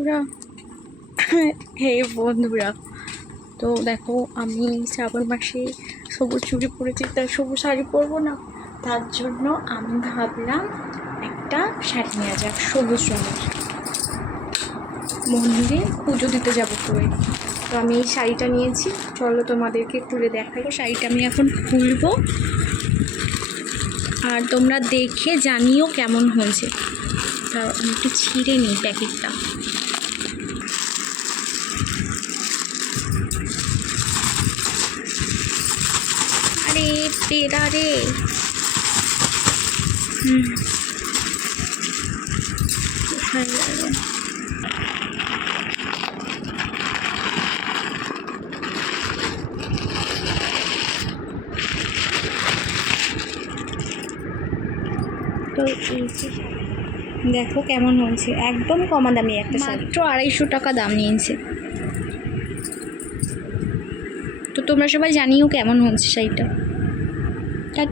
বন্ধুরা। হে বন্ধুরা, তো দেখো আমি শ্রাবণ মাসে সবুজ চুড়ি পরেছি, তাই সবুজ শাড়ি পরবো না। তার জন্য আমি ভাবলাম একটা শাড়ি নেওয়া যাক, সবুজ রঙের। মন্দিরে পুজো দিতে যাব করে। তো আমি এই শাড়িটা নিয়েছি। চলো তোমাদেরকে খুলে দেখাবো শাড়িটা আমি এখন খুলবো। আর তোমরা দেখে জানিও কেমন হয়েছে। তা আমি একটু ছিঁড়ে নিই প্যাকেটটা। আরে পেড়া রে হুম তো দেখো কেমন হয়েছে। একদম কমা দামি একটা মাত্র আড়াইশো টাকা দাম নিয়েছে। তো তোমরা সবাই জানিও কেমন হয়েছে শাড়িটা। Các